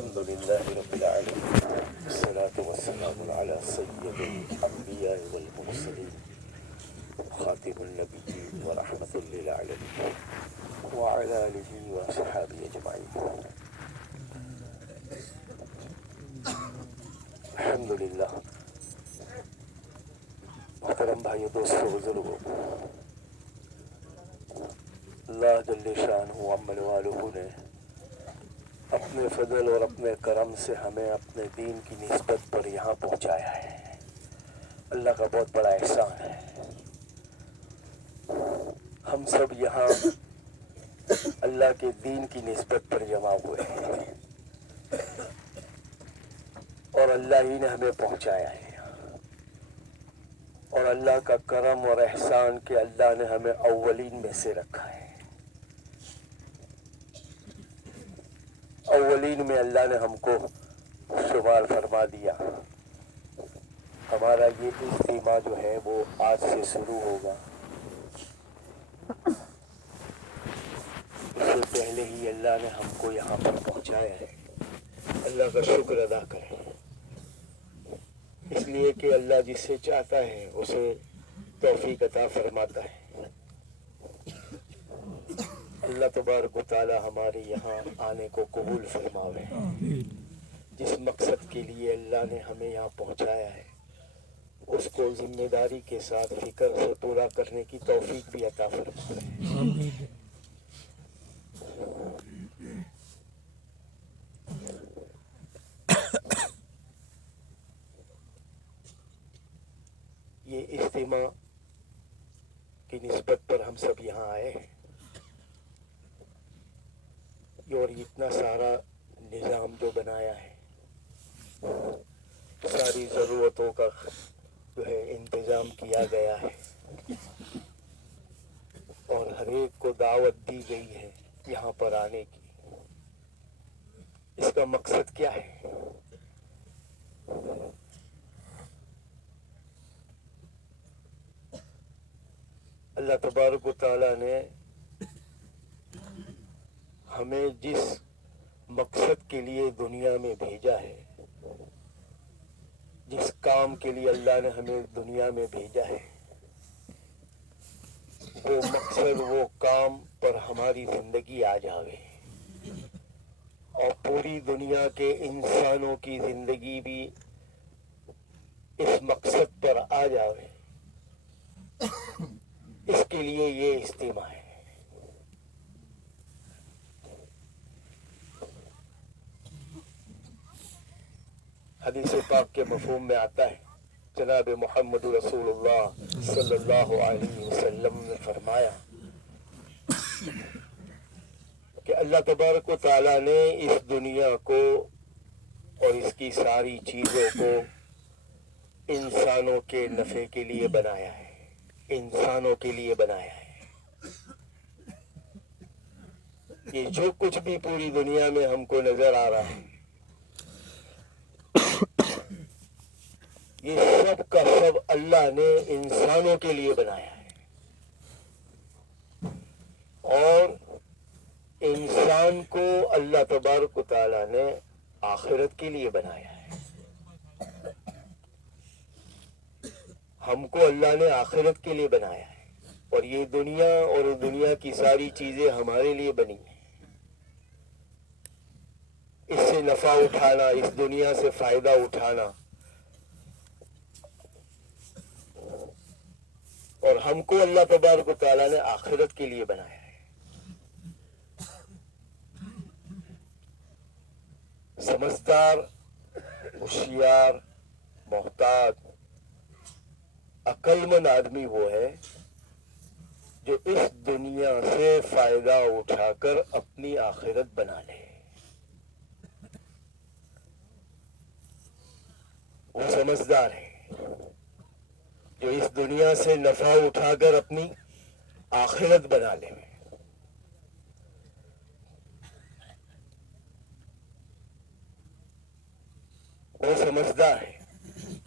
الحمد لله رب العالمين والصلاة والسلام على سيد الأنبياء والمرسلين خاتم النبيين ورحمة للعالمين وعلى آله وصحبه أجمعين. الحمد لله. محترم بھائیو، دوستو، بزرگوں، اللہ جل شانہ عمل والہ نے اپنے فضل اور اپنے کرم سے ہمیں اپنے دین کی نسبت پر یہاں پہنچایا ہے. اللہ کا بہت بڑا احسان ہے. ہم سب یہاں اللہ کے دین کی نسبت پر جمع ہوئے ہیں اور اللہ ہی نے ہمیں پہنچایا ہے. اور اللہ کا کرم اور احسان کہ اللہ نے ہمیں اولین میں سے رکھا ہے. اولین میں اللہ نے ہم کو شمار فرما دیا. ہمارا یہ اجتماع جو ہے وہ آج سے شروع ہوگا. اس سے پہلے ہی اللہ نے ہم کو یہاں پر پہنچایا ہے. اللہ کا شکر ادا کریں، اس لیے کہ اللہ جس سے چاہتا ہے اسے توفیق عطا فرماتا ہے. اللہ تبارک و تعالی ہمارے یہاں آنے کو قبول فرماوے. جس مقصد کے لیے اللہ نے ہمیں یہاں پہنچایا ہے اس کو ذمہ داری کے ساتھ فکر سے پورا کرنے کی توفیق بھی عطا فرماوے. یہ اجتماع کی نسبت پر ہم سب یہاں آئے ہیں اور اتنا سارا نظام جو بنایا ہے، ساری ضرورتوں کا جو ہے انتظام کیا گیا ہے اور ہر ایک کو دعوت دی گئی ہے یہاں پر آنے کی. اس کا مقصد کیا ہے؟ اللہ تبارک و تعالیٰ نے ہمیں جس مقصد کے لیے دنیا میں بھیجا ہے، جس کام کے لیے اللہ نے ہمیں دنیا میں بھیجا ہے، وہ مقصد، وہ کام پر ہماری زندگی آ جاوے اور پوری دنیا کے انسانوں کی زندگی بھی اس مقصد پر آ جاوے. اس کے لیے یہ اجتماع ہے. حدیث پاک کے مفہوم میں آتا ہے، جناب محمد رسول اللہ صلی اللہ علیہ وسلم نے فرمایا کہ اللہ تبارک و تعالیٰ نے اس دنیا کو اور اس کی ساری چیزوں کو انسانوں کے نفع کے لیے بنایا ہے. انسانوں کے لیے بنایا ہے. یہ جو کچھ بھی پوری دنیا میں ہم کو نظر آ رہا ہے، یہ سب کا سب اللہ نے انسانوں کے لیے بنایا ہے. اور انسان کو اللہ تبارک و تعالیٰ نے آخرت کے لیے بنایا ہے. ہم کو اللہ نے آخرت کے لیے بنایا ہے اور یہ دنیا اور دنیا کی ساری چیزیں ہمارے لیے بنی ہیں. اس سے نفع اٹھانا، اس دنیا سے فائدہ اٹھانا، اور ہم کو اللہ تبارک و تعالیٰ نے آخرت کے لیے بنایا ہے. سمجھدار، ہوشیار، محتاط، عقل مند آدمی وہ ہے جو اس دنیا سے فائدہ اٹھا کر اپنی آخرت بنا لے. وہ سمجھدار ہے جو اس دنیا سے نفع اٹھا کر اپنی آخرت بنا لے. وہ سمجھدار ہے،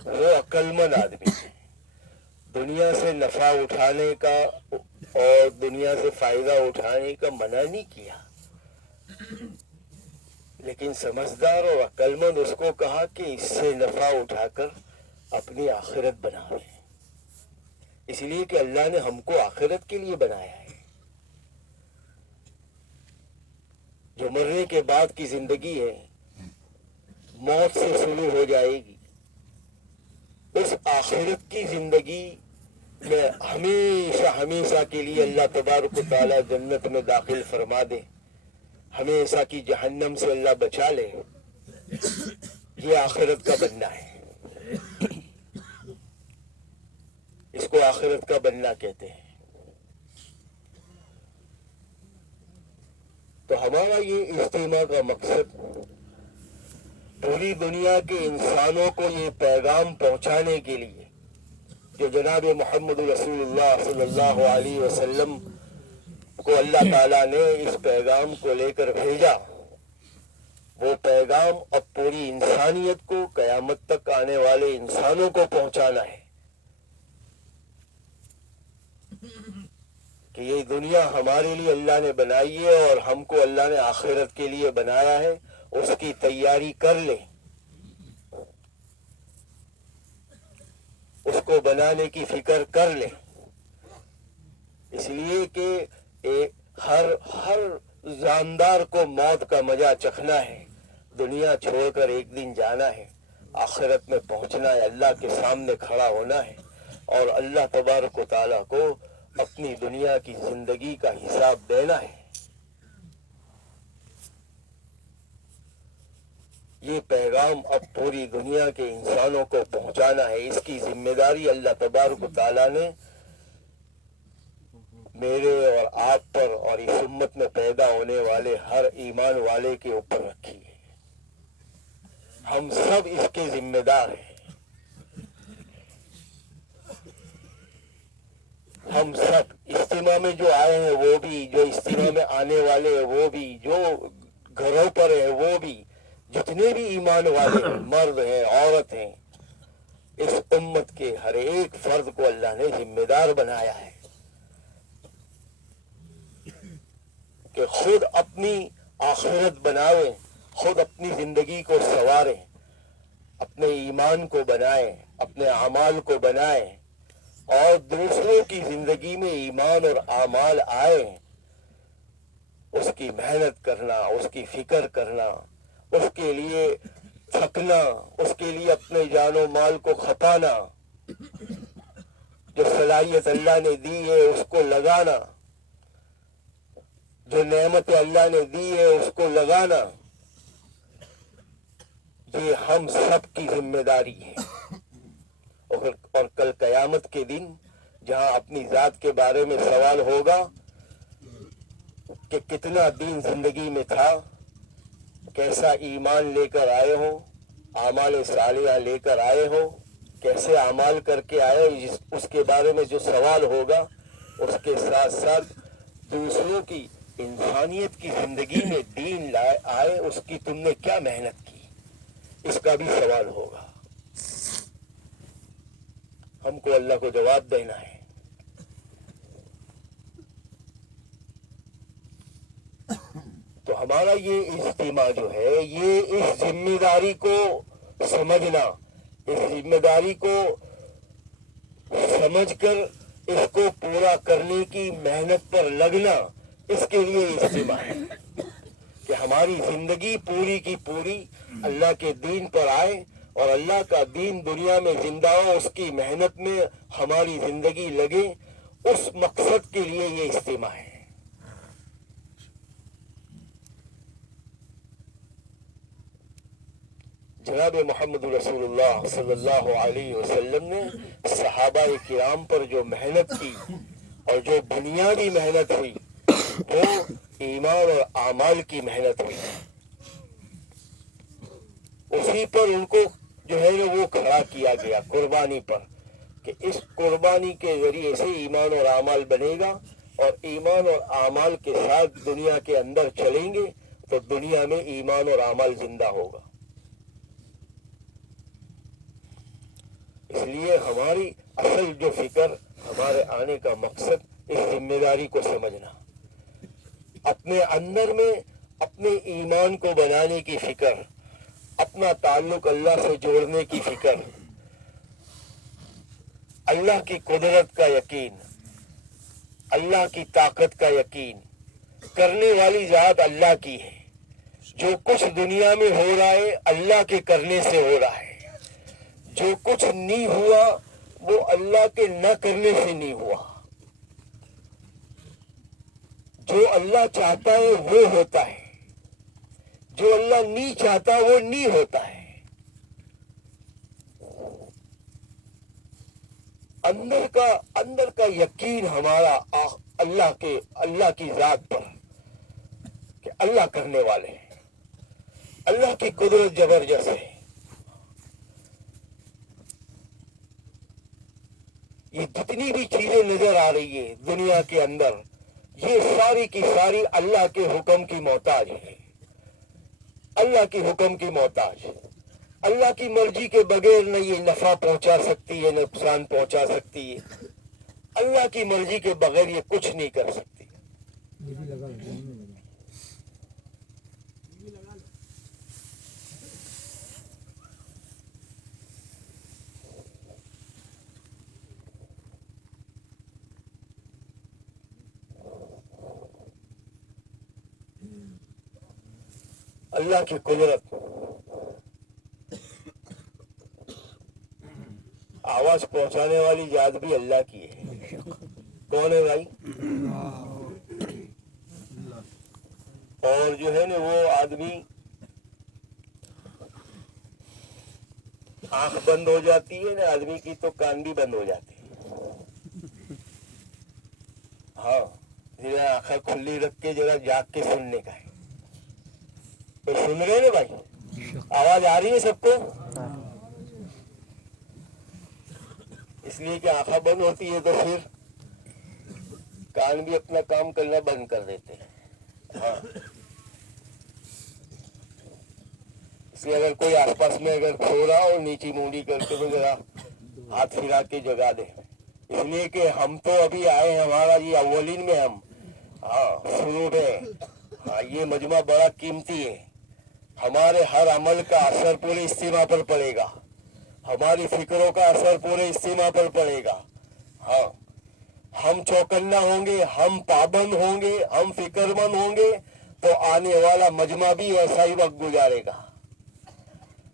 وہ عقل مند آدمی ہے. دنیا سے نفع اٹھانے کا اور دنیا سے فائدہ اٹھانے کا منع نہیں کیا، لیکن سمجھدار اور عقلمند اس کو کہا کہ اس سے نفع اٹھا کر اپنی آخرت بناوے، اس لیے کہ اللہ نے ہم کو آخرت کے لیے بنایا ہے۔ جو مرنے کے بعد کی زندگی ہے موت سے شروع ہو جائے گی، اس آخرت کی زندگی میں ہمیشہ ہمیشہ کے لیے اللہ تبارک و تعالیٰ جنت میں داخل فرما دے، ہمیشہ کی جہنم سے اللہ بچا لے، یہ آخرت کا بننا ہے۔ اس کو آخرت کا بننا کہتے ہیں۔ تو ہمارا یہ اجتماع کا مقصد پوری دنیا کے انسانوں کو یہ پیغام پہنچانے کے لیے جو جناب محمد رسول اللہ صلی اللہ علیہ وسلم کو اللہ تعالیٰ نے اس پیغام کو لے کر بھیجا، وہ پیغام اب پوری انسانیت کو، قیامت تک آنے والے انسانوں کو پہنچانا ہے کہ یہ دنیا ہمارے لیے اللہ نے بنائی ہے اور ہم کو اللہ نے آخرت کے لیے بنایا ہے، اس کی تیاری کر لیں، اس کو بنانے کی فکر کر لیں، اس لیے کہ ہر جاندار کو موت کا مزہ چکھنا ہے، دنیا چھوڑ کر ایک دن جانا ہے، آخرت میں پہنچنا ہے، اللہ کے سامنے کھڑا ہونا ہے اور اللہ تبارک و تعالیٰ کو اپنی دنیا کی زندگی کا حساب دینا ہے۔ یہ پیغام اب پوری دنیا کے انسانوں کو پہنچانا ہے، اس کی ذمہ داری اللہ تبارک و تعالیٰ نے میرے اور آپ پر اور اس امت میں پیدا ہونے والے ہر ایمان والے کے اوپر رکھی ہے۔ ہم سب اس کے ذمہ دار ہیں۔ ہم سب اجتماع میں جو آئے ہیں وہ بھی، جو اجتماع میں آنے والے ہیں وہ بھی، جو گھروں پر ہیں وہ بھی، جتنے بھی ایمان والے ہیں، مرد ہیں، عورت ہیں، اس امت کے ہر ایک فرد کو اللہ نے ذمہ دار بنایا ہے کہ خود اپنی آخرت بنائیں، خود اپنی زندگی کو سنواریں، اپنے ایمان کو بنائیں، اپنے اعمال کو بنائیں اور دوسروں کی زندگی میں ایمان اور اعمال آئیں، اس کی محنت کرنا، اس کی فکر کرنا، اس کے لیے تھکنا، اس کے لیے اپنے جان و مال کو کھپانا، جو صلاحیت اللہ نے دی ہے اس کو لگانا، جو نعمت اللہ نے دی ہے اس کو لگانا، یہ ہم سب کی ذمہ داری ہے۔ اور کل قیامت کے دن جہاں اپنی ذات کے بارے میں سوال ہوگا کہ کتنا دن زندگی میں تھا، کیسا ایمان لے کر آئے ہو، اعمال صالحہ لے کر آئے ہو، کیسے اعمال کر کے آئے، اس کے بارے میں جو سوال ہوگا، اس کے ساتھ ساتھ دوسروں کی انسانیت کی زندگی میں دین لائے آئے، اس کی تم نے کیا محنت کی، اس کا بھی سوال ہوگا۔ ہم کو اللہ کو جواب دینا ہے۔ تو ہمارا یہ اجتماع جو ہے، یہ اس ذمہ داری کو سمجھنا، اس ذمہ داری کو سمجھ کر اس کو پورا کرنے کی محنت پر لگنا، اس کے لیے اجتماع ہے کہ ہماری زندگی پوری کی پوری اللہ کے دین پر آئے اور اللہ کا دین دنیا میں زندہ ہو، اس کی محنت میں ہماری زندگی لگے، اس مقصد کے لیے یہ اجتماع ہے۔ جناب محمد رسول اللہ صلی اللہ علیہ وسلم نے صحابہ کرام پر جو محنت کی اور جو بنیادی محنت ہوئی وہ ایمان اور اعمال کی محنت ہوئی، اسی پر ان کو جو ہے وہ کھڑا کیا گیا قربانی پر، کہ اس قربانی کے ذریعے سے ایمان اور اعمال بنے گا اور ایمان اور اعمال کے ساتھ دنیا کے اندر چلیں گے تو دنیا میں ایمان اور اعمال زندہ ہوگا۔ اس لیے ہماری اصل جو فکر، ہمارے آنے کا مقصد اس ذمہ داری کو سمجھنا، اپنے اندر میں اپنے ایمان کو بنانے کی فکر، اپنا تعلق اللہ سے جوڑنے کی فکر، اللہ کی قدرت کا یقین، اللہ کی طاقت کا یقین، کرنے والی ذات اللہ کی ہے، جو کچھ دنیا میں ہو رہا ہے اللہ کے کرنے سے ہو رہا ہے، جو کچھ نہیں ہوا وہ اللہ کے نہ کرنے سے نہیں ہوا، جو اللہ چاہتا ہے وہ ہوتا ہے، جو اللہ نہیں چاہتا وہ نہیں ہوتا ہے۔ اندر کا یقین ہمارا اللہ کی ذات پر کہ اللہ کرنے والے ہیں، اللہ کی قدرت زبردست ہے۔ یہ جتنی بھی چیزیں نظر آ رہی ہے دنیا کے اندر، یہ ساری کی ساری اللہ کے حکم کی محتاج ہے، اللہ کے حکم کی محتاج ہے۔ اللہ کی مرضی کے بغیر نہ یہ نفع پہنچا سکتی ہے نہ نقصان پہنچا سکتی ہے، اللہ کی مرضی کے بغیر یہ کچھ نہیں کر سکتی۔ اللہ کی قدرت، آواز پہنچانے والی ذات بھی اللہ کی ہے۔ کون ہے بھائی؟ اور جو ہے نا وہ آدمی آنکھ بند ہو جاتی ہے نا آدمی کی تو کان بھی بند ہو جاتے ہیں۔ ہاں، ذرا آنکھیں کھلی رکھ کے ذرا جاگ کے سننے کا ہے۔ تو سن رہے نا بھائی؟ آواز آ رہی ہے سب کو؟ اس لیے کہ آنکھیں بند ہوتی ہے تو پھر کان بھی اپنا کام کرنا بند کر دیتے ہیں۔ ہاں، اس لیے اگر کوئی آس پاس میں اگر سو رہا ہو نیچی مونڈی کر کے تو ذرا ہاتھ پھرا کے جگا دے، اس لیے کہ ہم تو ابھی آئے، ہمارا یہ اولین میں ہم شروع ہے۔ ہاں، یہ مجمع بڑا قیمتی ہے، ہمارے ہر عمل کا اثر پورے اجتماع پر پڑے گا، ہماری فکروں کا اثر پورے اجتماع پر پڑے گا۔ ہاں، ہم چوکنا ہوں گے، ہم پابند ہوں گے، ہم فکر مند ہوں گے تو آنے والا مجمع بھی ایسا ہی وقت گزارے گا۔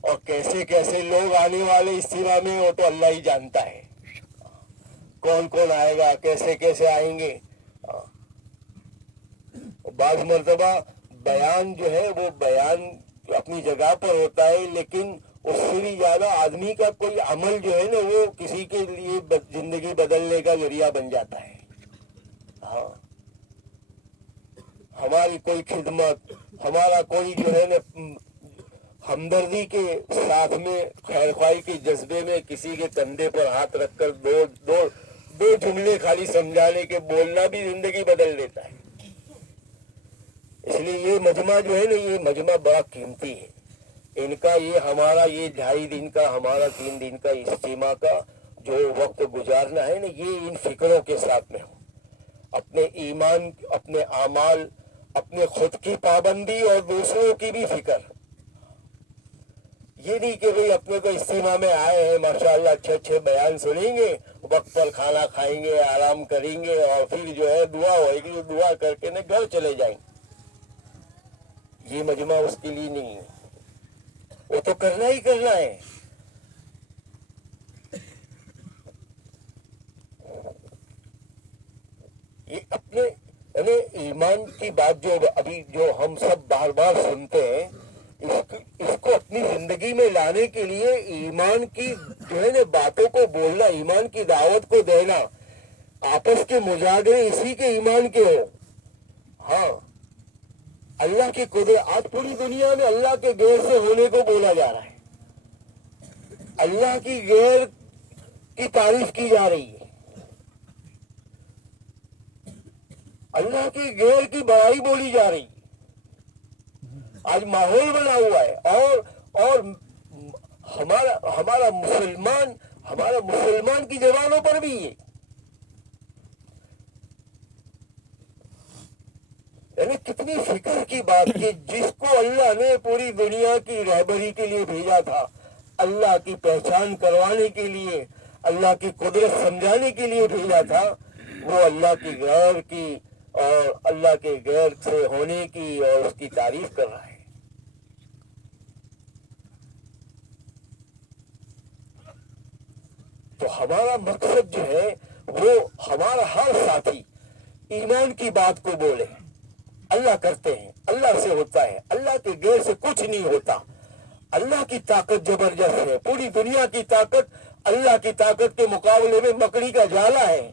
اور کیسے کیسے لوگ آنے والے اجتماع میں وہ تو اللہ ہی جانتا ہے، کون کون آئے گا، کیسے کیسے آئیں گے۔ بعض مرتبہ بیان جو ہے وہ بیان اپنی جگہ پر ہوتا ہے، لیکن اس سے بھی زیادہ آدمی کا کوئی عمل جو ہے نا وہ کسی کے لیے زندگی بدلنے کا ذریعہ بن جاتا ہے۔ ہاں، ہماری کوئی خدمت، ہمارا کوئی جو ہے نا ہمدردی کے ساتھ میں خیر خواہی کے جذبے میں کسی کے کندھے پر ہاتھ رکھ کر دو جملے خالی سمجھانے کے بولنا بھی زندگی بدل دیتا ہے۔ اس لیے یہ مجمع جو ہے نا یہ مجمع بڑا قیمتی ہے۔ ان کا یہ ہمارا یہ 2.5 دن کا ہمارا 3 دن کا اجتماع کا جو وقت گزارنا ہے نا یہ ان فکروں کے ساتھ میں ہو، اپنے ایمان، اپنے اعمال، اپنے خود کی پابندی اور دوسروں کی بھی فکر۔ یہ نہیں کہ بھئی اپنے تو اجتماع میں آئے ہیں ماشاءاللہ اچھے بیان سنیں گے، وقت پر کھانا کھائیں گے، آرام کریں گے اور پھر جو ہے دعا ہوئے گی، دعا کر کے نا گھر چلے جائیں گے۔ یہ مجمع اس کے لیے نہیں ہے، وہ تو کرنا ہی کرنا ہے۔ یہ اپنے یعنی ایمان کی بات جو ابھی جو ہم سب بار بار سنتے ہیں، اس کو اپنی زندگی میں لانے کے لیے ایمان کی جو ہے نا باتوں کو بولنا، ایمان کی دعوت کو دینا، آپس کے مذاکرے اسی کے ایمان کے ہو۔ ہاں، اللہ کی قدرت آج پوری دنیا میں اللہ کے غیر سے ہونے کو بولا جا رہا ہے، اللہ کی غیر کی تعریف کی جا رہی ہے، اللہ کی غیر کی بڑائی بولی جا رہی ہے۔ آج ماحول بنا ہوا ہے اور ہمارا مسلمان کی زبانوں پر بھی ہے۔ یعنی کتنی فکر کی بات کہ جس کو اللہ نے پوری دنیا کی رہبری کے لیے بھیجا تھا، اللہ کی پہچان کروانے کے لیے، اللہ کی قدرت سمجھانے کے لیے بھیجا تھا، وہ اللہ کی غیر کی اور اللہ کے غیر سے ہونے کی اور اس کی تعریف کر رہا ہے۔ تو ہمارا مقصد جو ہے وہ ہمارا ہر ساتھی ایمان کی بات کو بولے، اللہ کرتے ہیں، اللہ سے ہوتا ہے، اللہ کے غیر سے کچھ نہیں ہوتا، اللہ کی طاقت زبردست ہے، پوری دنیا کی طاقت اللہ کی طاقت کے مقابلے میں مکڑی کا جالا ہے،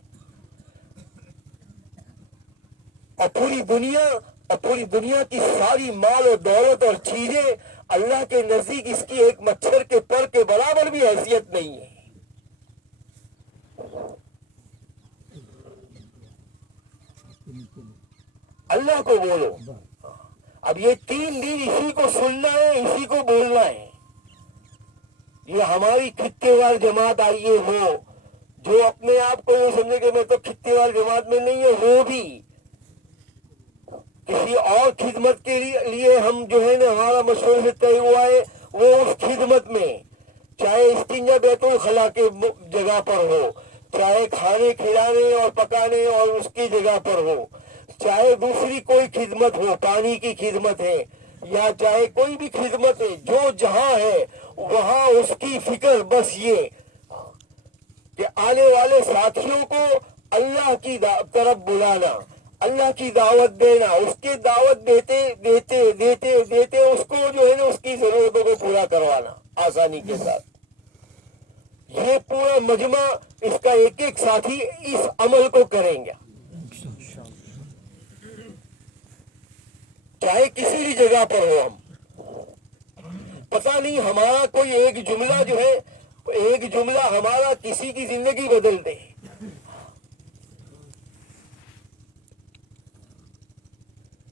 اور پوری دنیا کی ساری مال اور دولت اور چیزیں اللہ کے نزدیک اس کی ایک مچھر کے پر کے برابر بھی حیثیت نہیں ہے۔ اللہ کو بولو۔ اب یہ 3 دن اسی کو سننا ہے، اسی کو بولنا ہے۔ یہ ہماری خطے وار جماعت آئیے ہو جو اپنے آپ کو یہ سمجھے کہ میں تو خطے وار جماعت میں نہیں ہے، وہ بھی کسی اور خدمت کے لیے ہم جو ہے نا ہمارا مشورے سے طے ہوا ہے، وہ اس خدمت میں چاہے استنجا بیت الخلا کے جگہ پر ہو، چاہے کھانے کھلانے اور پکانے اور اس کی جگہ پر ہو، چاہے دوسری کوئی خدمت ہو، پانی کی خدمت ہے یا چاہے کوئی بھی خدمت ہے، جو جہاں ہے وہاں اس کی فکر بس یہ کہ آنے والے ساتھیوں کو اللہ کی طرف بلانا، اللہ کی دعوت دینا، اس کی دعوت دیتے دیتے دیتے دیتے اس کو جو ہے نا اس کی ضرورتوں کو پورا کروانا آسانی کے ساتھ۔ یہ پورا مجمع اس کا ایک ایک ساتھی اس عمل کو کریں گے، چاہے کسی بھی جگہ پر ہو۔ ہم پتہ نہیں ہمارا کوئی ایک جملہ جو ہے، ایک جملہ ہمارا کسی کی زندگی بدل دے۔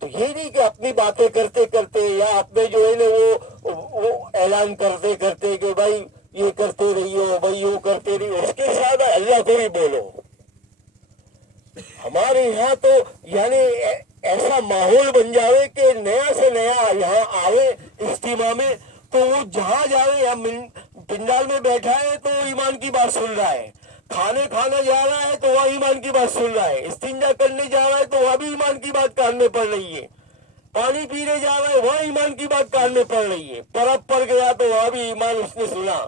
تو یہ نہیں کہ اپنی باتیں کرتے کرتے یا اپنے جو ہے نا وہ اعلان کرتے کرتے کہ بھائی یہ کرتے رہیو، بھائی یوں کرتے رہیو، اس کے ساتھ اللہ کو بھی بولو۔ ہمارے یہاں تو یعنی ایسا ماحول بن جاوے کہ نیا سے نیا یہاں آوے اجتماع میں تو وہ جہاں جاوے، یا پنڈال میں بیٹھا ہے تو وہ ایمان کی بات سن رہا ہے، کھانے کھانا جا رہا ہے تو وہاں ایمان کی بات سن رہا ہے، استنجا کرنے جا رہا ہے تو وہاں بھی ایمان کی بات کان میں پڑ رہی ہے، پانی پینے جا رہا ہے وہاں ایمان کی بات کان میں پڑ رہی ہے، پرب پڑ گیا تو وہاں بھی ایمان اس نے سنا،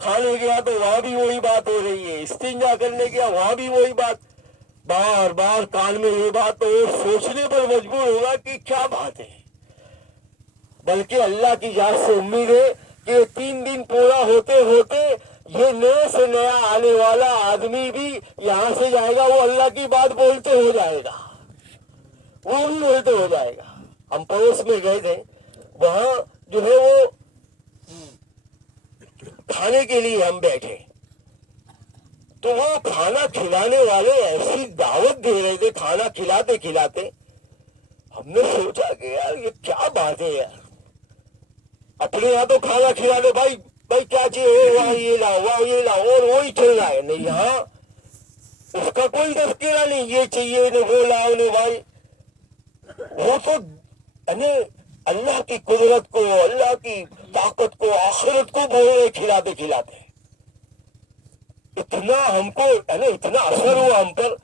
کھانے گیا تو وہاں بھی وہی بات ہو رہی ہے، استنجا کرنے گیا وہاں بھی وہی بات، بار بار کان میں یہ بات، تو سوچنے پر مجبور ہوگا کہ کیا بات ہے۔ بلکہ اللہ کی ذات سے امید ہے کہ 3 دن پورا ہوتے ہوتے یہ نئے سے نیا آنے والا آدمی بھی یہاں سے جائے گا، وہ اللہ کی بات بولتے ہو جائے گا، وہ بھی بولتے ہو جائے گا۔ ہم پڑوس میں گئے تھے، وہاں جو ہے وہ کھانے کے لیے ہم بیٹھے تو وہ کھانا کھلانے والے ایسی دعوت دے رہے تھے، کھانا کھلاتے کھلاتے ہم نے سوچا کہ یار یہ کیا بات ہے یار، اپنے یہاں تو کھانا کھلا دو، بھائی کیا چاہیے، وہاں یہ لاؤ وہاں یہ لاؤ، اور وہی چل رہا ہے، نہیں یہاں اس کا کوئی تذکرہ نہیں، یہ چاہیے نہ وہ لاؤ نہ بھائی، وہ تو یعنی اللہ کی قدرت کو، اللہ کی طاقت کو، آخرت کو بول رہے کھلاتے کھلاتے، اتنا ہم کو یعنی اتنا اثر ہوا ہم پر۔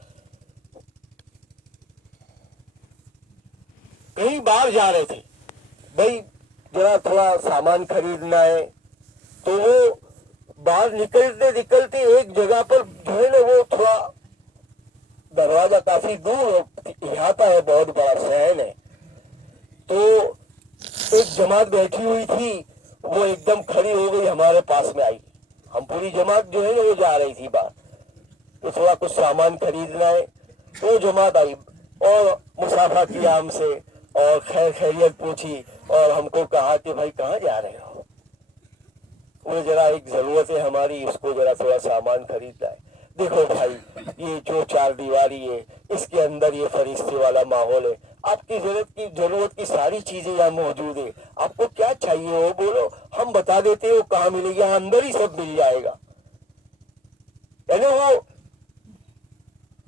کہیں باہر جا رہے تھے، بھائی ذرا تھوڑا سامان خریدنا ہے، تو وہ باہر نکلتے نکلتے ایک جگہ پر جو ہے نا وہ تھوڑا دروازہ کافی دور احاطہ ہے، بہت بڑا صحن ہے، تو ایک جماعت بیٹھی ہوئی تھی، وہ ایک دم کھڑی ہو گئی ہمارے پاس میں آئی، ہم پوری جماعت جو ہے نا وہ جا رہی تھی باہر، تو تھوڑا کچھ سامان خریدنا ہے، تو جماعت آئی اور مسافہ کیا ہم سے اور خیر خیریت پوچھی اور ہم کو کہا کہ بھائی کہاں جا رہے ہو، وہ ذرا ایک ضرورت ہے ہماری، اس کو ذرا تھوڑا سامان خریدنا ہے۔ دیکھو بھائی یہ جو 4 دیواری ہے اس کے اندر یہ فرشتے والا ماحول ہے، آپ کی ضرورت کی ساری چیزیں یہاں موجود ہے، آپ کو کیا چاہیے وہ بولو، ہم بتا دیتے ہیں وہ کہاں ملے گی، یہاں اندر ہی سب مل جائے گا، یعنی وہ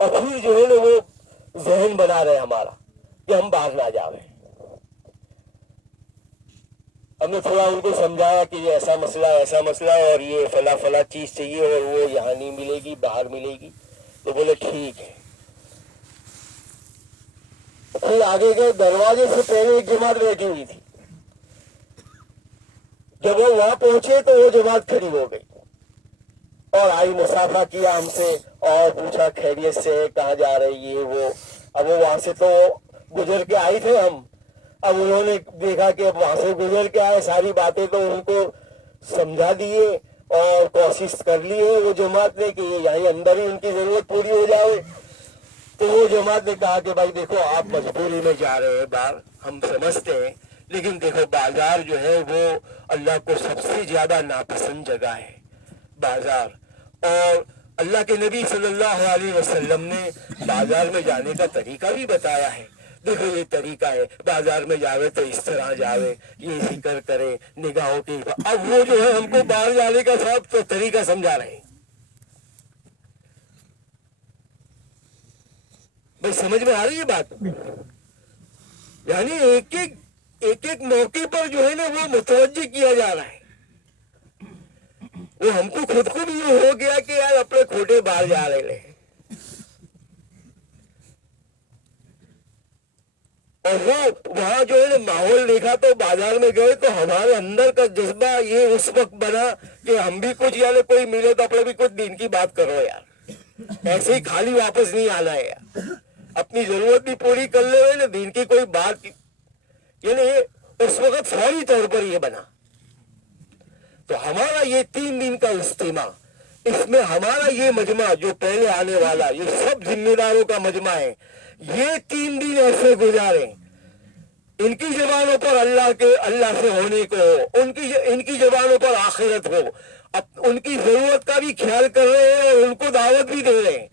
اور پھر جو ہے نا وہ ذہن بنا رہے ہمارا کہ ہم باہر نہ جاویں. ہم نے تھوڑا ان کو سمجھایا کہ یہ ایسا مسئلہ ہے اور یہ فلاں چیز چاہیے اور وہ یہاں نہیں ملے گی، باہر ملے گی. تو بولے ٹھیک ہے. پھر آگے گئے، دروازے سے پہلے ایک جماعت بیٹھی ہوئی تھی. جب وہ وہاں پہنچے تو وہ جماعت کھڑی ہو گئی اور آئی، مسافہ کیا ہم سے اور پوچھا خیریت سے کہاں جا رہی ہے وہ. اب وہ وہاں سے تو گزر کے آئی تھے ہم. اب انہوں نے دیکھا کہ اب وہاں سے گزر کے آئے، ساری باتیں تو ان کو سمجھا دیے اور کوشش کر لی ہے وہ جماعت نے کہ یہیں اندر ہی ان کی ضرورت پوری ہو جائے. تو وہ جماعت نے کہا کہ بھائی دیکھو آپ مجبوری میں جا رہے ہیں باہر، ہم سمجھتے ہیں، لیکن دیکھو بازار جو ہے وہ اللہ کو سب سے زیادہ ناپسند جگہ ہے بازار. اور اللہ کے نبی صلی اللہ علیہ وسلم نے بازار میں جانے کا طریقہ بھی بتایا ہے. دیکھو یہ طریقہ ہے، بازار میں جاوے تو اس طرح جاوے، یہ ذکر کرے نگاہوں کی. اب وہ جو ہے ہم کو باہر جانے کا سب تو طریقہ سمجھا رہے ہیں. بھائی سمجھ میں آ رہی ہے بات؟ یعنی ایک موقع پر جو ہے نا وہ متوجہ کیا جا رہا ہے. وہ ہم کو خود کو بھی یہ ہو گیا کہ یار اپنے کھوٹے باہر جا رہے ہیں. اور وہ وہاں جو ہے نا ماحول دیکھا تو بازار میں گئے تو ہمارے اندر کا جذبہ یہ اس وقت بنا کہ ہم بھی کچھ یار کوئی ملے تو اپنے بھی کچھ دین کی بات کرو یار. ایسے ہی خالی واپس نہیں آنا ہے یار، اپنی ضرورت بھی پوری کر لے نا، دین کی کوئی بات. یعنی اس وقت فوری طور پر یہ بنا. تو ہمارا یہ 3 دن کا اجتماع، اس میں ہمارا یہ مجمع جو پہلے آنے والا یہ سب ذمہ داروں کا مجمع ہے. یہ 3 دن ایسے گزاریں ان کی زبانوں پر اللہ سے ہونے کو ہو، ان کی زبانوں پر آخرت ہو. اب ان کی ضرورت کا بھی خیال کر رہے ہیں اور ان کو دعوت بھی دے رہے ہیں.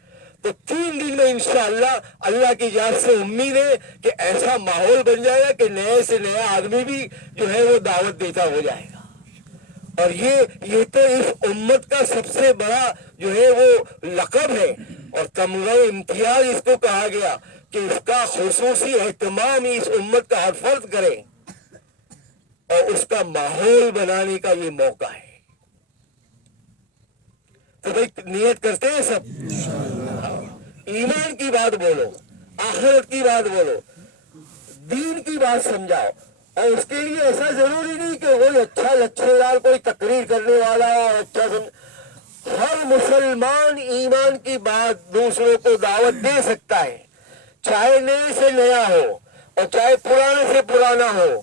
تو 3 دن میں انشاءاللہ اللہ کی ذات سے امید ہے کہ ایسا ماحول بن جائے گا کہ نئے سے نیا آدمی بھی جو ہے وہ دعوت دیتا ہو جائے گا. اور یہ تو اس امت کا سب سے بڑا جو ہے وہ لقب ہے اور تمغہ امتیاز اس کو کہا گیا کہ اس کا خصوصی اہتمام اس امت کا ہر فرد کرے اور اس کا ماحول بنانے کا یہ موقع ہے. تو بھائی نیت کرتے ہیں سب؟ ایمان کی بات بولو، آخرت کی بات بولو، دین کی بات سمجھاؤ. اور اس کے لیے ایسا ضروری نہیں کہ کوئی اچھا لچھے دار کوئی تقریر کرنے والا اور اچھا ہر مسلمان ایمان کی بات دوسروں کو دعوت دے سکتا ہے، چاہے نئے سے نیا ہو اور چاہے پرانے سے پرانا ہو،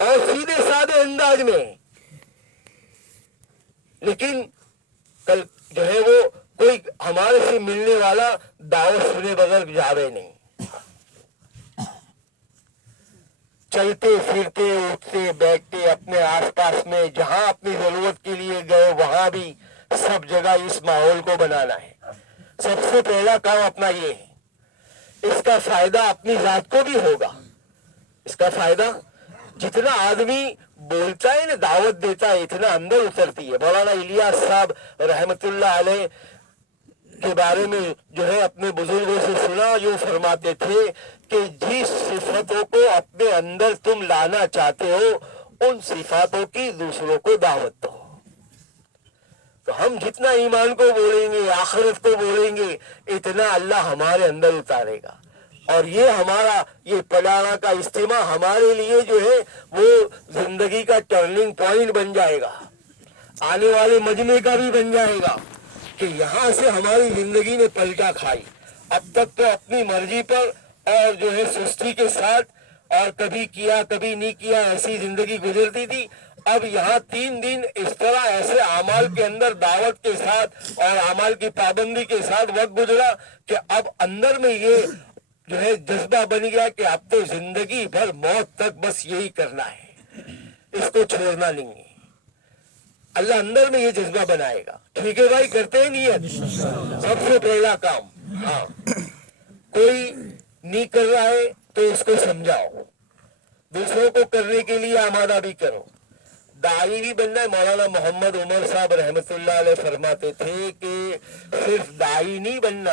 اور سیدھے سادے انداز میں. لیکن کل جو ہے وہ کوئی ہمارے سے ملنے والا دعوت سنے بغیر جاوے نہیں. چلتے پھرتے اٹھتے بیٹھتے اپنے آس پاس میں جہاں اپنی ضرورت کے لیے گئے وہاں بھی سب جگہ اس ماحول کو بنانا ہے. سب سے پہلا کام اپنا یہ ہے. اس کا فائدہ اپنی ذات کو بھی ہوگا. اس کا فائدہ جتنا آدمی بولتا ہے نا دعوت دیتا ہے اتنا اندر اترتی ہے. مولانا الیاس صاحب رحمت اللہ علیہ کے بارے میں جو ہے اپنے بزرگوں سے سنا، جو فرماتے تھے کہ جس صفتوں کو اپنے اندر تم لانا چاہتے ہو ان صفاتوں کی دوسروں کو دعوت دو. تو ہم جتنا ایمان کو بولیں گے، آخرت کو بولیں گے، اتنا اللہ ہمارے اندر اتارے گا. اور یہ ہمارا یہ پلانا کا اجتماع ہمارے لیے جو ہے وہ زندگی کا ٹرننگ پوائنٹ بن جائے گا، آنے والے مجمع کا بھی بن جائے گا کہ یہاں سے ہماری زندگی نے پلٹا کھائی. اب تک تو اپنی مرضی پر اور جو ہے سستی کے ساتھ اور کبھی کیا کبھی نہیں کیا ایسی زندگی گزرتی تھی. اب یہاں 3 دن اس طرح ایسے اعمال کے اندر دعوت کے ساتھ اور اعمال کی پابندی کے ساتھ وقت گزرا کہ اب اندر میں یہ جو ہے جذبہ بن گیا کہ اب تو زندگی بھر موت تک بس یہی کرنا ہے، اس کو چھوڑنا نہیں ہے. اللہ اندر میں یہ جذبہ بنائے گا. ٹھیک ہے بھائی، کرتے ہیں نیت. سب سے پہلا کام. ہاں کوئی نہیں کر رہا ہے تو اس کو سمجھاؤ، دوسروں کو کرنے کے لیے آمادہ بھی کرو. داعی بھی بننا ہے. مولانا محمد عمر صاحب رحمت اللہ علیہ فرماتے تھے کہ صرف داعی نہیں بننا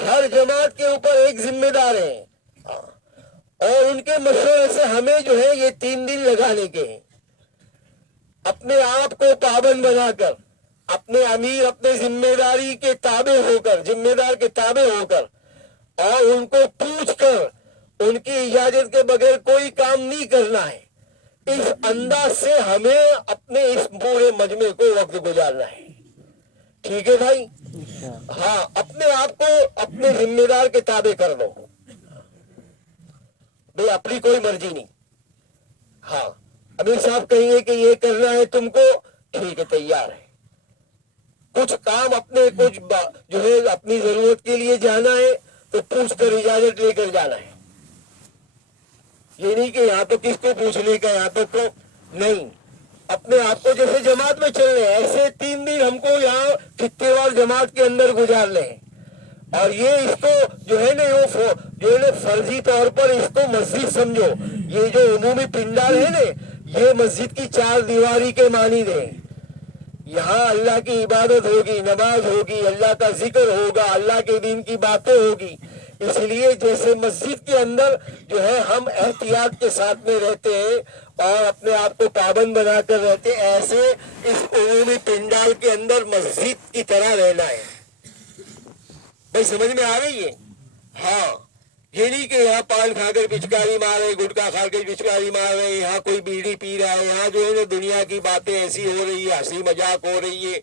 ہر جماعت کے اوپر ایک ذمہ دار ہیں، اور ان کے مشورے سے ہمیں جو ہے یہ 3 دن لگانے کے ہیں، اپنے آپ کو پابند بنا کر، اپنے امیر اپنے ذمہ داری کے تابع ہو کر، ذمہ دار کے تابع ہو کر، اور ان کو پوچھ کر ان کی اجازت کے بغیر کوئی کام نہیں کرنا ہے۔ اس انداز سے ہمیں اپنے اس پورے مجمع کو وقت گزارنا ہے، ٹھیک ہے بھائی؟ ہاں، اپنے آپ کو اپنے ذمہ دار کے تابع کر دو بھائی، اپنی کوئی مرضی نہیں۔ ہاں، امیر صاحب کہیں گے کہ یہ کرنا ہے تم کو، ٹھیک ہے، تیار ہے۔ کچھ کام اپنے کچھ جو ہے اپنی ضرورت کے لیے جانا ہے تو پوچھ کر اجازت لے کر جانا ہے، یہ نہیں کہ یہاں تو کس کو پوچھنے کا، یہاں تو نہیں، اپنے آپ کو جیسے جماعت میں چل رہے ہیں ایسے 3 دن ہم کو یہاں خطے وار جماعت کے اندر گزارنے ہیں۔ اور یہ اس کو جو ہے نا جو ہے نا فرضی طور پر اس کو مسجد سمجھو، یہ جو عمومی پنڈال ہے نا یہ مسجد کی 4 دیواری کے مانند ہے۔ یہاں اللہ کی عبادت ہوگی، نماز ہوگی، اللہ کا ذکر ہوگا، اللہ کے دین کی باتیں ہوگی۔ اس لیے جیسے مسجد کے اندر جو ہے ہم احتیاط کے ساتھ میں رہتے ہیں اور اپنے آپ کو پابند بنا کر رہتے ہیں، ایسے اس عمومی پنڈال کے اندر مسجد کی طرح رہنا ہے۔ بھائی سمجھ میں آ رہی ہے؟ ہاں، یہ نہیں کہ یہاں پان کھا کر پچکاری مار رہے، گٹکا کھا کر پچکاری مار رہے، یہاں کوئی بیڑی پی رہا ہے، یہاں جو ہے نا دنیا کی باتیں ایسی ہو رہی ہے، ہنسی مذاق ہو رہی ہے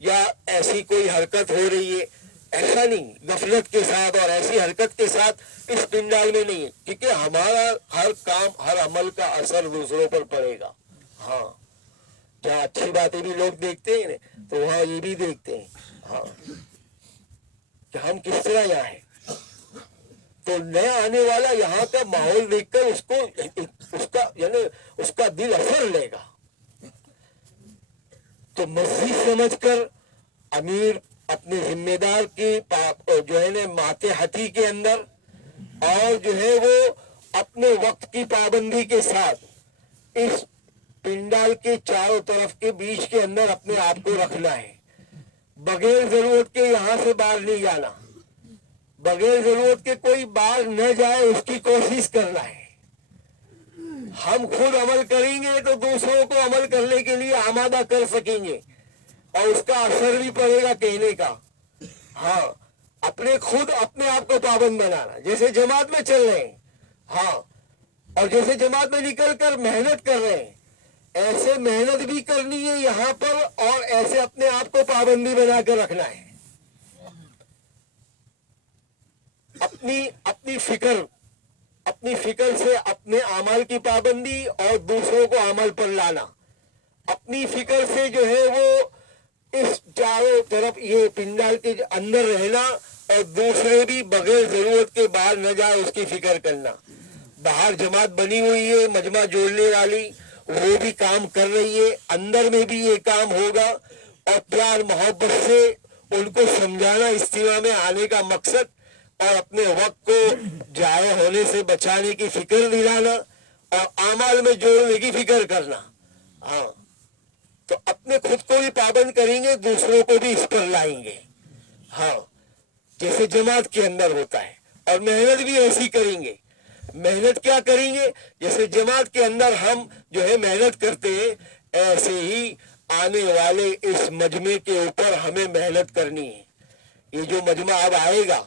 یا ایسی کوئی حرکت ہو رہی ہے، ایسا نہیں، غفلت کے ساتھ اور ایسی حرکت کے ساتھ اس پنڈال میں نہیں ہے، کیونکہ ہمارا ہر کام ہر عمل کا اثر دوسروں پر پڑے گا۔ ہاں، جہاں اچھی باتیں بھی لوگ دیکھتے ہیں تو وہاں یہ بھی دیکھتے ہیں، ہاں، کہ ہم کس طرح یہاں ہیں۔ تو نیا آنے والا یہاں کا ماحول دیکھ کر اس کا دل اثر لے گا۔ تو مسجد سمجھ کر امیر اپنے ذمہ دار کی جو ہے نا ماتحتی کے اندر اور جو ہے وہ اپنے وقت کی پابندی کے ساتھ اس پنڈال کے چاروں طرف کے بیچ کے اندر اپنے آپ کو رکھنا ہے، بغیر ضرورت کے یہاں سے باہر نہیں جانا، بغیر ضرورت کے کوئی باہر نہ جائے اس کی کوشش کرنا ہے۔ ہم خود عمل کریں گے تو دوسروں کو عمل کرنے کے لیے آمادہ کر سکیں گے اور اس کا اثر بھی پڑے گا کہنے کا۔ ہاں، اپنے آپ کو پابند بنانا، جیسے جماعت میں چل رہے ہیں، ہاں، اور جیسے جماعت میں نکل کر محنت کر رہے ہیں ایسے محنت بھی کرنی ہے یہاں پر، اور ایسے اپنے آپ کو پابندی بنا کر رکھنا ہے۔ اپنی فکر سے اپنے اعمال کی پابندی اور دوسروں کو عمل پر لانا، اپنی فکر سے جو ہے وہ اس چاروں طرف یہ پنڈال کے اندر رہنا اور دوسرے بھی بغیر ضرورت کے باہر نہ جائے اس کی فکر کرنا۔ باہر جماعت بنی ہوئی ہے مجمع جوڑنے والی، وہ بھی کام کر رہی ہے، اندر میں بھی یہ کام ہوگا، اور پیار محبت سے ان کو سمجھانا، اجتماع میں آنے کا مقصد، اور اپنے وقت کو ضائع ہونے سے بچانے کی فکر دلانا اور اعمال میں جوڑنے کی فکر کرنا۔ ہاں، تو اپنے خود کو بھی پابند کریں گے، دوسروں کو بھی اس پر لائیں گے، ہاں، جیسے جماعت کے اندر ہوتا ہے، اور محنت بھی ایسی کریں گے۔ محنت کیا کریں گے؟ جیسے جماعت کے اندر ہم جو ہے محنت کرتے ہیں، ایسے ہی آنے والے اس مجمع کے اوپر ہمیں محنت کرنی ہے۔ یہ جو مجمع اب آئے گا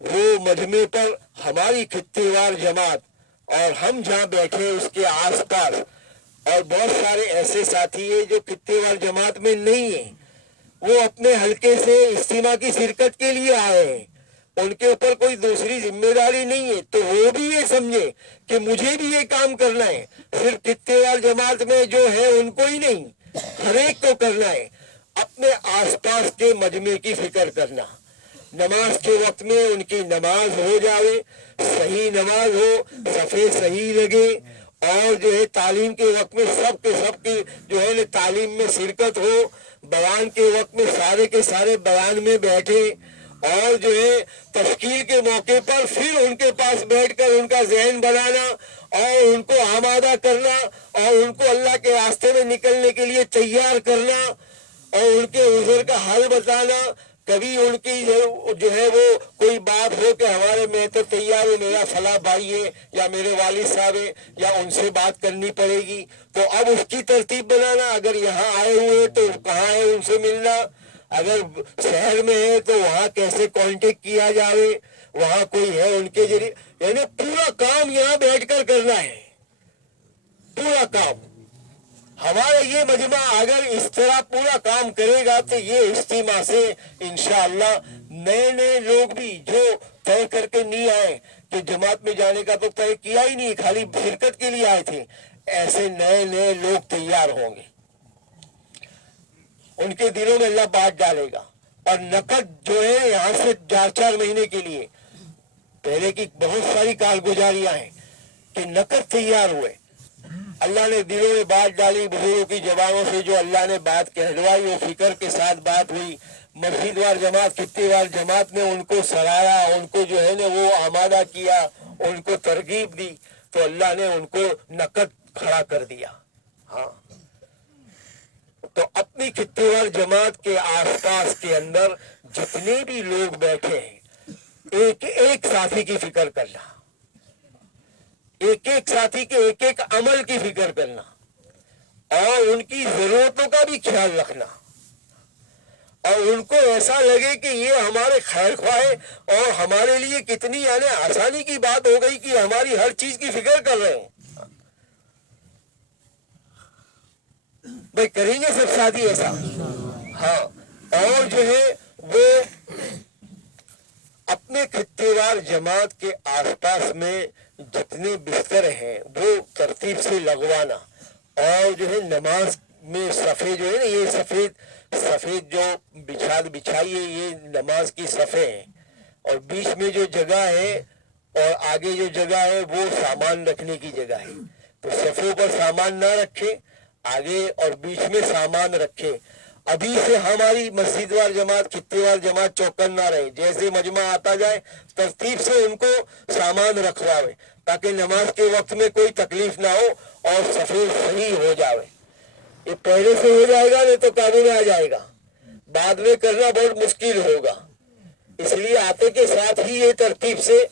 وہ مجمع پر ہماری خطے وار جماعت اور ہم جہاں بیٹھے اس کے آس پاس اور بہت سارے ایسے ساتھی ہیں جو خطے وار جماعت میں نہیں ہیں، وہ اپنے حلقے سے اجتماع کی شرکت کے لیے آئے ہیں، ان کے اوپر کوئی دوسری ذمہ داری نہیں ہے، تو وہ بھی یہ سمجھے کہ مجھے بھی یہ کام کرنا ہے، صرف خطے وار جماعت میں جو ہے ان کو ہی نہیں، ہر ایک کو کرنا ہے۔ اپنے آس پاس کے مجمع کی فکر کرنا، نماز کے وقت میں ان کی نماز ہو جائے، صحیح نماز ہو، صفے صحیح لگے، اور جو ہے تعلیم کے وقت میں سب کی جو ہے تعلیم میں شرکت ہو، بیان کے وقت میں سارے کے سارے بیان میں بیٹھے، اور جو ہے تشکیل کے موقع پر پھر ان کے پاس بیٹھ کر ان کا ذہن بنانا اور ان کو آمادہ کرنا اور ان کو اللہ کے راستے میں نکلنے کے لیے تیار کرنا اور ان کے عذر کا حل بتانا، کبھی ان کی جو ہے وہ کوئی بات ہو کہ ہمارے میں تو تیار ہے، میرا فلاں بھائی ہے یا میرے والد صاحب ہے یا ان سے بات کرنی پڑے گی، تو اب اس کی ترتیب بنانا، اگر یہاں آئے ہوئے تو کہاں ہے ان سے ملنا، اگر شہر میں ہے تو وہاں کیسے کانٹیکٹ کیا جائے، وہاں کوئی ہے ان کے ذریعے، یعنی پورا کام یہاں بیٹھ کر کرنا ہے، پورا کام۔ ہمارا یہ مجمع اگر اس طرح پورا کام کرے گا تو یہ اجتماع سے انشاءاللہ نئے نئے لوگ بھی جو طے کر کے نہیں آئے کہ جماعت میں جانے کا تو طے کیا ہی نہیں، خالی شرکت کے لیے آئے تھے، ایسے نئے نئے لوگ تیار ہوں گے، ان کے دلوں میں اللہ بات ڈالے گا۔ اور نقد جو ہے یہاں سے 4 مہینے کے لیے پہلے کی بہت ساری کارگزاریاں ہیں کہ نقد تیار ہوئے، اللہ نے دلوں میں بات ڈالی، بزرگوں کی زبانوں سے جو اللہ نے بات کہلوائی وہ فکر کے ساتھ بات ہوئی، مسجد وار جماعت خطے وار جماعت نے ان کو سراہا، ان کو جو ہے نا وہ آمادہ کیا، ان کو ترغیب دی، تو اللہ نے ان کو نقد کھڑا کر دیا۔ ہاں، تو اپنی خطے وار جماعت کے آس پاس کے اندر جتنے بھی لوگ بیٹھے ہیں، ایک ایک ساتھی کی فکر کرنا، ایک ایک ساتھی کے ایک ایک عمل کی فکر کرنا، اور ان کی ضرورتوں کا بھی خیال رکھنا، اور ان کو ایسا لگے کہ یہ ہمارے خیر خواہ ہے اور ہمارے لیے کتنی یعنی آسانی کی بات ہو گئی کہ ہماری ہر چیز کی فکر کر رہے ہیں۔ بھائی کریں گے سب ساتھی ایسا؟ ہاں، اور جو ہے وہ اپنے خطے وار جماعت کے آس پاس میں جتنے بستر ہیں وہ ترتیب سے لگوانا، اور جو ہے نماز میں صفے جو ہے نا یہ سفید جو بچھائی ہے یہ نماز کی صفے ہیں، اور بیچ میں جو جگہ ہے اور آگے جو جگہ ہے وہ سامان رکھنے کی جگہ ہے، تو صفوں پر سامان نہ رکھے، آگے اور بیچ میں سامان رکھے۔ ابھی سے ہماری مسجد وار جماعت خطے وار جماعت چوکن نہ رہے، جیسے مجمع آتا جائے ترتیب سے ان کو سامان رکھواوے تاکہ نماز کے وقت میں کوئی تکلیف نہ ہو اور صفے صحیح ہو جاوے۔ یہ پہلے سے ہو جائے گا نہیں تو قابو میں آ جائے گا، بعد میں کرنا بہت مشکل ہوگا، اس لیے آتے کے ساتھ ہی یہ ترتیب سے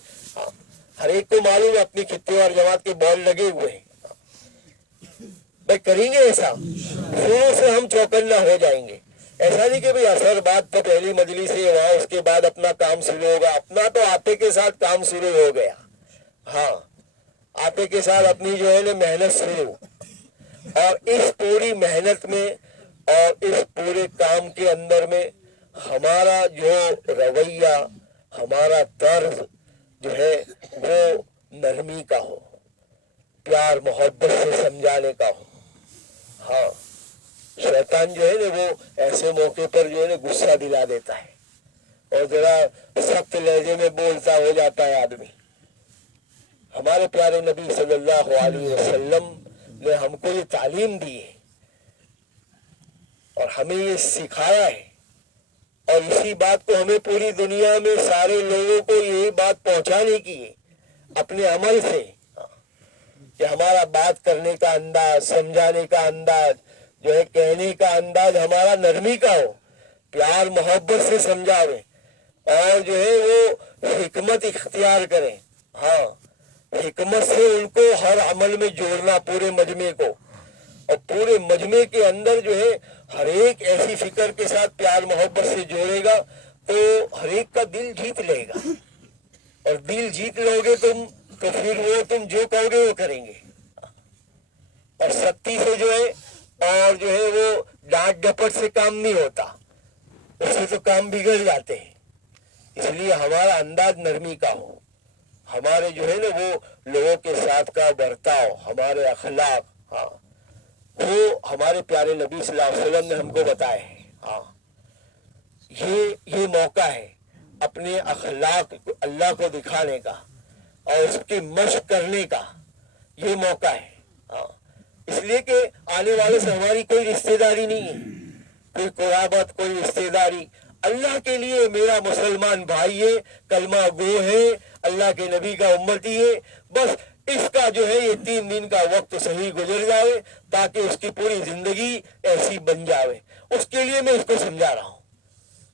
ہر ایک کو معلوم ہے اپنی خطے وار جماعت کے بال لگے ہوئے ہیں۔ بھائی کریں گے ایسا، شروع سے ہم چوکن نہ ہو جائیں گے، ایسا نہیں کہ بھئی اثر بات تو پہلی مجلس سے ہوا اس کے بعد اپنا کام شروع ہوگا، اپنا تو آتے کے ساتھ کام شروع ہو گیا۔ ہاں، آتے کے ساتھ اپنی جو ہے نا محنت شروع، اور اس پوری محنت میں اور اس پورے کام کے اندر میں ہمارا جو رویہ، ہمارا طرز جو ہے وہ نرمی کا ہو، پیار محبت سے سمجھانے کا ہو۔ ہاں، شیطان جو ہے نا وہ ایسے موقع پر جو ہے نا غصہ دلا دیتا ہے اور ذرا سخت لہجے میں بولتا ہو جاتا ہے آدمی۔ ہمارے پیارے نبی صلی اللہ علیہ وسلم نے ہم کو یہ تعلیم دی ہے اور ہمیں یہ سکھایا ہے، اور اسی بات کو ہمیں پوری دنیا میں سارے لوگوں کو یہی بات پہنچانے کی ہے اپنے عمل سے، کہ ہمارا بات کرنے کا انداز، سمجھانے کا انداز، جو ہے کہنے کا انداز ہمارا نرمی کا ہو، پیار محبت سے سمجھاوے، اور جو ہے وہ حکمت اختیار کریں۔ ہاں، حکمت سے ان کو ہر عمل میں جوڑنا، پورے مجمع کو، اور پورے مجمع کے اندر جو ہے ہر ایک ایسی فکر کے ساتھ پیار محبت سے جوڑے گا تو ہر ایک کا دل جیت لے گا، اور دل جیت لو گے تم تو پھر وہ تم جو کہو گے وہ کریں گے، اور سختی سے جو ہے اور جو ہے وہ ڈانٹ ڈپٹ سے کام نہیں ہوتا، اس سے تو کام بگڑ جاتے ہیں۔ اس لیے ہمارا انداز نرمی کا ہو، ہمارے جو ہے نا وہ لوگوں کے ساتھ کا برتاؤ، ہمارے اخلاق، ہاں وہ ہمارے پیارے نبی صلی اللہ علیہ وسلم نے ہم کو بتائے ہیں۔ ہاں، یہ موقع ہے اپنے اخلاق اللہ کو دکھانے کا اور اس کی مشق کرنے کا، یہ موقع ہے۔ ہاں، اس لیے کہ آنے والے سے ہماری کوئی رشتہ داری نہیں ہے، کوئی قرابت، کوئی رشتہ داری، اللہ کے لیے میرا مسلمان بھائی ہے، کلمہ گو ہے، اللہ کے نبی کا امتی ہے، بس اس کا جو ہے یہ 3 دن کا وقت صحیح گزر جائے تاکہ اس کی پوری زندگی ایسی بن جائے، اس کے لیے میں اس کو سمجھا رہا ہوں۔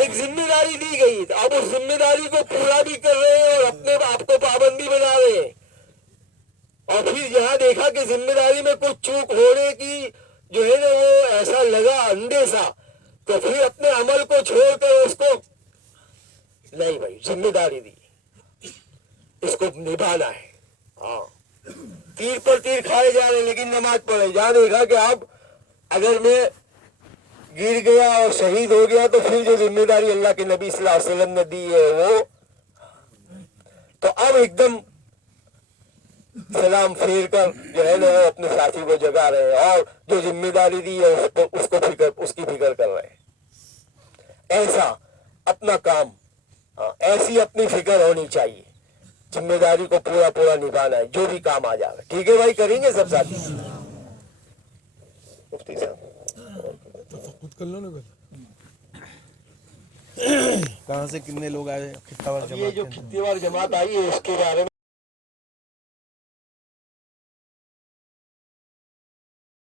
ایک ذمہ داری دی گئی، اب اس ذمہ داری کو پورا بھی کر رہے ہیں اور اپنے آپ کو پابندی بنا رہے ہیں، اور پھر یہاں دیکھا کہ ذمہ داری میں کچھ چوک ہونے کی جو ہے نا وہ ایسا لگا اندیشہ، تو پھر اپنے عمل کو چھوڑ کر اس کو نہیں بھائی ذمہ داری دی، اس کو نبھانا ہے. ہاں تیر پر تیر کھائے جا رہے ہیں لیکن نماز پڑھے. جہاں دیکھا کہ اب اگر میں گر گیا اور شہید ہو گیا تو پھر جو ذمہ داری اللہ کے نبی صلی اللہ علیہ وسلم نے دی ہے وہ تو اب ایک دم سلام پھیر کر جو ہے نا وہ اپنے ساتھی کو جگا رہے ہیں اور جو ذمہ داری دی ہے اس کی فکر کر رہے ہیں. ایسا اپنا کام ایسی اپنی فکر ہونی چاہیے، ذمہ داری کو پورا پورا نبھانا ہے جو بھی کام آ جائے. ٹھیک ہے بھائی، کریں گے سب ساتھی. مفتی صاحب خود کر لو نا. کہاں سے کتنے لوگ آئے؟ یہ جو خطے وار جماعت آئی ہے اس کے بارے میں